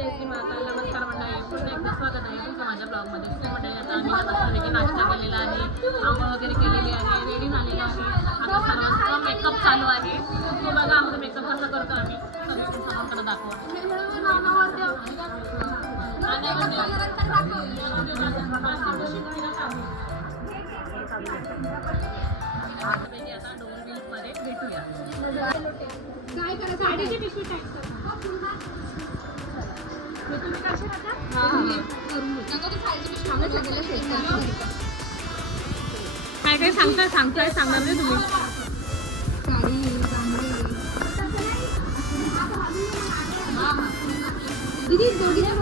जय श्री महाकाल. नमस्कार मंडळी, पुन्हा एकदा स्वागत आहे तुमचं माझ्या ब्लॉगमध्ये. सो मंडळी, आता आम्ही मस्तपैकी नाश्ता केलेला आहे, आंघोळ वगैरे केलेली आहे, रेडी झालेली आहे. आता सर्वांचा मेकअप चालू आहे. तो बघा आमचा मेकअप कसा करतो आम्ही. सर्वांकडे दाखवा. आता डोल मिल्क मध्ये भेटूया. काय करा साडीची पिशवी टाईप कर. तुम्ही कसे राहता? काय काय सांगताय सांगणार नाही तुम्ही. दीदी जोडीला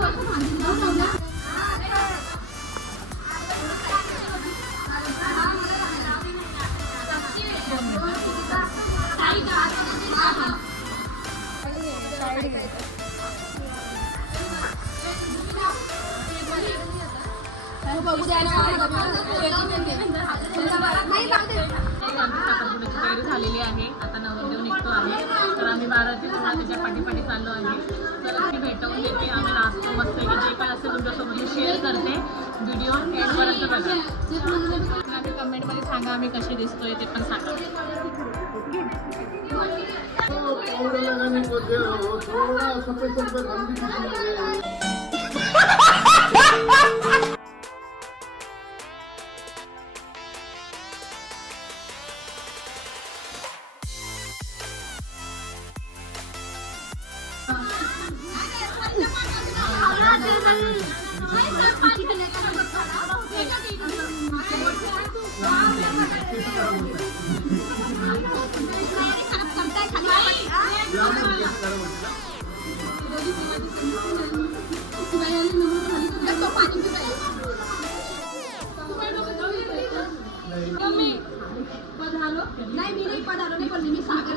बघू द्या तयारी झालेली आहे. आता नवरदेव निघतो आहे, तर आम्ही 12 ते 6 त्याच्या पाठीपाठी चाललो आहे. तर मी भेटवून देते, आम्ही नाचतो मस्त, जे काय असेल तुमच्यासोबत मी शेअर करते. व्हिडिओ एंडपर्यंत बघा आणि कमेंटमध्ये सांगा आम्ही कसे दिसतोय ते पण सांगा. नाही मी नाही पधारो नाही पण मी सागर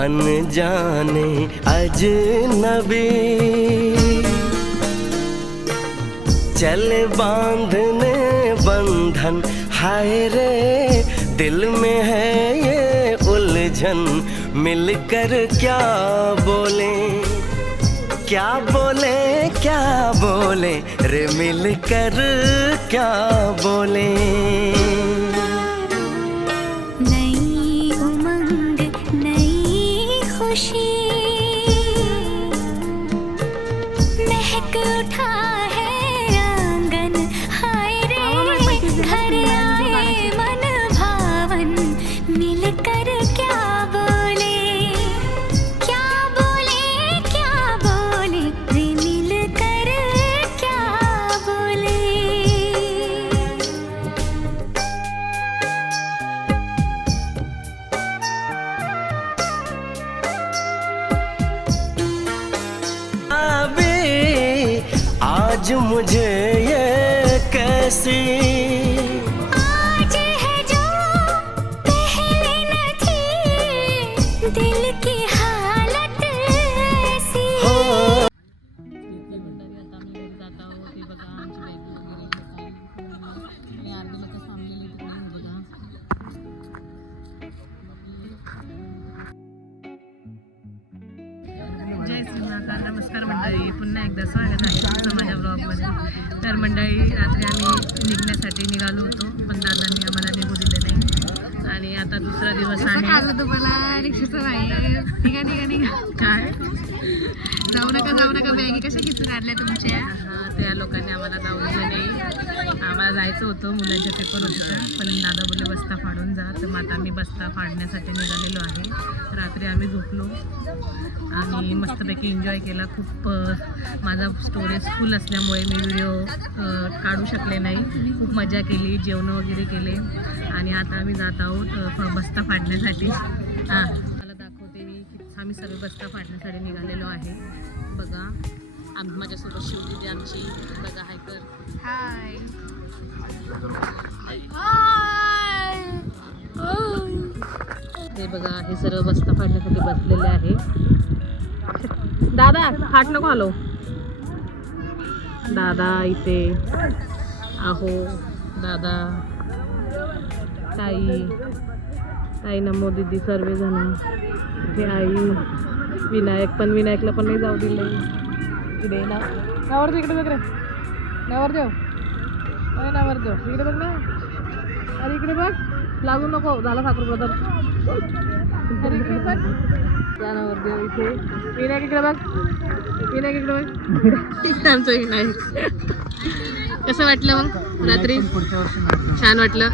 अनजाने अजनबी चले बांधने बंधन, हाय रे दिल में है ये उलझन, मिलकर क्या बोले, क्या बोले, क्या बोले रे मिलकर क्या बोले। नई उमंग नई खुशी महक उठा है आंगन, हाय रे घर आए मन भावन, मिलकर क्या बोले, क्या बोले, क्या बोले रे मिलकर क्या बोले। अभी आज मुझे ये कैसी आज है जो पहले न थी, दिल की हालत ऐसी। हो। आता आम्ही घरी जात आहोत. हे बघा आमची बाईक वगैरे आणि अर्धी लोक थांबलेली तिकडे बघा. जय श्री महाकाल. नमस्कार मंडळी, पुन्हा एकदा स्वागत आहे तुमचं माझ्या ब्लॉगमध्ये. तर मंडळी, रात्री आम्ही निघण्यासाठी निघालो होतो, पण दादांनी आम्हाला निघू दिले नाही आणि आता दुसरा दिवस आहे. तुम्हाला रिक्षाचं बाहेर निघा निघा निघा. काय जाऊ नका बॅगी कशा खिचून आणल्या तुमच्या. हा, त्या लोकांनी आम्हाला जाऊ दिलं नाही. आम्हाला जायचं होतं, मुलांचे पेपर होते, पण दादा बोलले बस्ता फाडून जा. तर मग आता आम्ही बस्ता फाडण्यासाठी निघालेलो आहे. रात्री आम्ही झोपलो आणि मस्तपैकी एन्जॉय केला. खूप माझा स्टोरेज फुल असल्यामुळे मी व्हिडिओ काढू शकले नाही. खूप मजा केली, जेवण वगैरे केले आणि आता आम्ही जात आहोत बस्ता फाडण्यासाठी. हां, मला दाखवते मी की आम्ही सर्व बस्ता फाडण्यासाठी निघालेलो आहे. बघा माझ्यासोबत शिवली आमची, बघा हाय कर. हाय. हे बघा, हे सर्व बस्ता फाडण्यासाठी बसलेले आहे. दादा हात नको हलव. दादा इथे आहो, दादा, ताई नमो दीदी, सर्वजण. हे आई, विनायकला पण नाही जाऊ दिले. इकडे नावर इकडे बघ रे, नावर देव, नावर देव इकडे बघ ना. अरे इकडे बघ, लागू नको, झाला साखर बदल. अरे इकडे बघ, नावर देव इथे. विनायक इकडे बघ, विनायक इकडे बघ. आमचं विनायक. कसं वाटलं मग रात्री? छान वाटलं.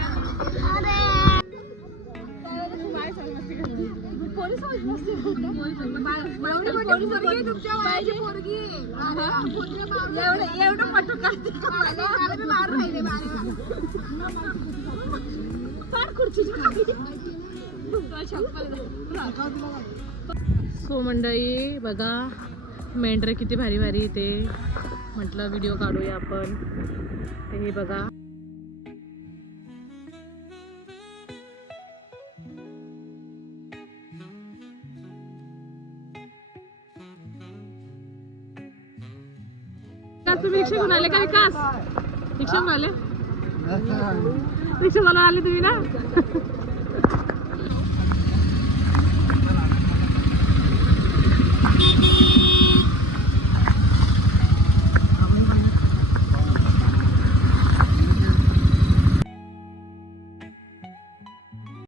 सो मंडळी बघा, मेंढरे किती भारी भारी इथे. म्हटलं व्हिडिओ काढूया आपण. ते हे बघा, तुम्ही रिक्षा घेऊन आले का? विकास रिक्षा घेऊन आले, रिक्षावाला आले तुम्ही ना.